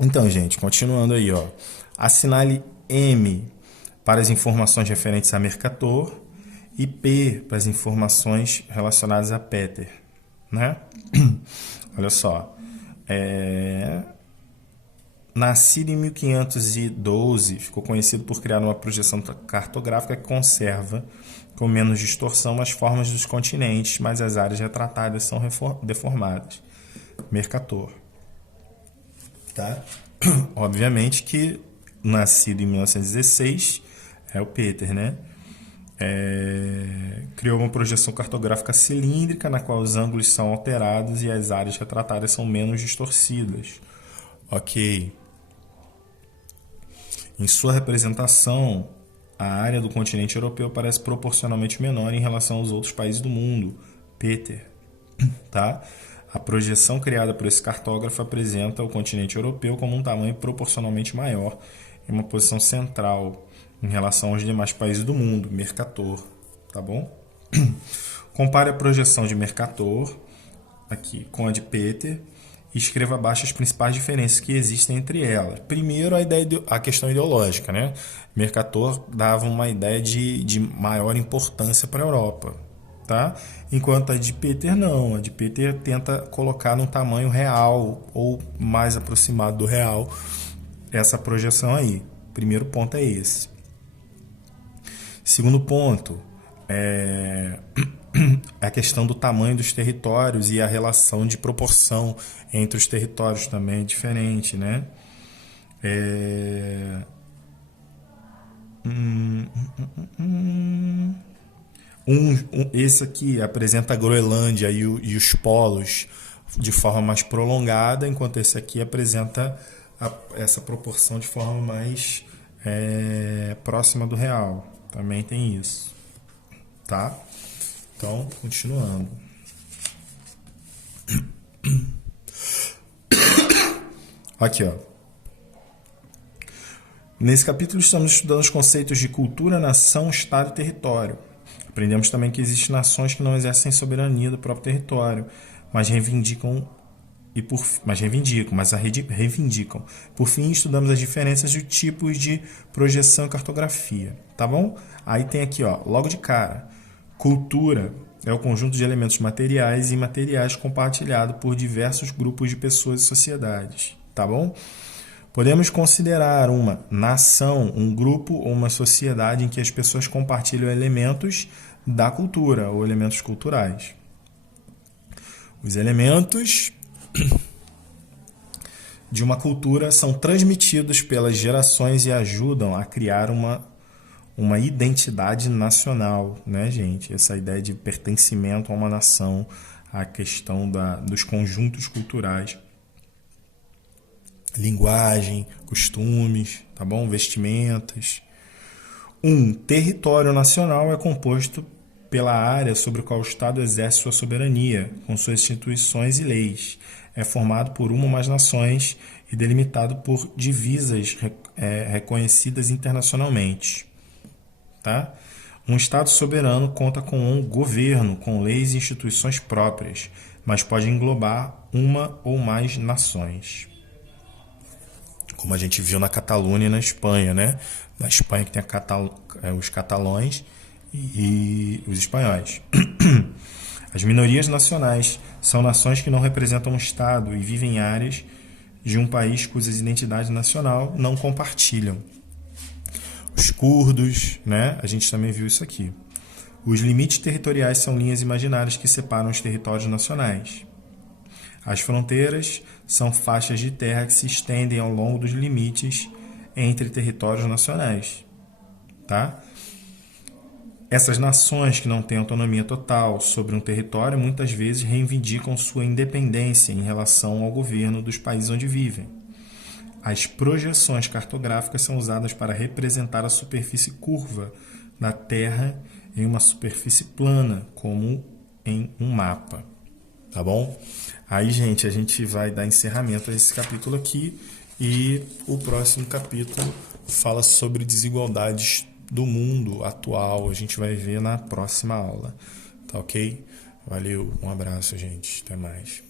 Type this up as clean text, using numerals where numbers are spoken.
Então, gente, continuando aí, ó. Assinale M para as informações referentes a Mercator e P para as informações relacionadas a Peter, né? Olha só. Nascido em 1512, ficou conhecido por criar uma projeção cartográfica que conserva, com menos distorção, as formas dos continentes, mas as áreas retratadas são deformadas. Mercator. Tá? Obviamente que nascido em 1916 é o Peter, né? Criou uma projeção cartográfica cilíndrica na qual os ângulos são alterados e as áreas retratadas são menos distorcidas. Ok. Em sua representação, a área do continente europeu parece proporcionalmente menor em relação aos outros países do mundo. Peter. Tá? A projeção criada por esse cartógrafo apresenta o continente europeu como um tamanho proporcionalmente maior, em uma posição central em relação aos demais países do mundo. Mercator. Tá bom? Compare a projeção de Mercator aqui com a de Peter e escreva abaixo as principais diferenças que existem entre elas. Primeiro, a questão ideológica, né? Mercator dava uma ideia de maior importância para a Europa, tá? Enquanto a de Peter não. A de Peter tenta colocar num tamanho real ou mais aproximado do real essa projeção aí. Primeiro ponto é esse. Segundo ponto é a questão do tamanho dos territórios e a relação de proporção entre os territórios também é diferente, né? Esse aqui apresenta a Groenlândia e os polos de forma mais prolongada, enquanto esse aqui apresenta essa proporção de forma mais próxima do real. Também tem isso, tá? Então, continuando. Aqui, ó. Nesse capítulo estamos estudando os conceitos de cultura, nação, estado e território. Aprendemos também que existem nações que não exercem soberania do próprio território, mas reivindicam. Por fim, estudamos as diferenças de tipos de projeção e cartografia, tá bom? Aí tem aqui, ó, logo de cara, cultura é o conjunto de elementos materiais e imateriais compartilhado por diversos grupos de pessoas e sociedades, tá bom? Podemos considerar uma nação, um grupo ou uma sociedade em que as pessoas compartilham elementos da cultura ou elementos culturais. Os elementos de uma cultura são transmitidos pelas gerações e ajudam a criar uma identidade nacional, né, gente? Essa ideia de pertencimento a uma nação, a questão dos conjuntos culturais, linguagem, costumes, tá bom? Vestimentas. Um território nacional é composto pela área sobre a qual o Estado exerce sua soberania, com suas instituições e leis. É formado por uma ou mais nações e delimitado por divisas reconhecidas internacionalmente. Tá? Um Estado soberano conta com um governo, com leis e instituições próprias, mas pode englobar uma ou mais nações. Como a gente viu na Catalunha e na Espanha, né? Na Espanha que tem os catalães e os espanhóis. As minorias nacionais são nações que não representam um Estado e vivem em áreas de um país cujas identidades nacional não compartilham. Os curdos, né? A gente também viu isso aqui. Os limites territoriais são linhas imaginárias que separam os territórios nacionais. As fronteiras são faixas de terra que se estendem ao longo dos limites entre territórios nacionais. Tá? Essas nações que não têm autonomia total sobre um território muitas vezes reivindicam sua independência em relação ao governo dos países onde vivem. As projeções cartográficas são usadas para representar a superfície curva da Terra em uma superfície plana, como em um mapa. Tá bom? Aí, gente, a gente vai dar encerramento a esse capítulo aqui e o próximo capítulo fala sobre desigualdades do mundo atual. A gente vai ver na próxima aula. Tá ok? Valeu, um abraço, gente. Até mais.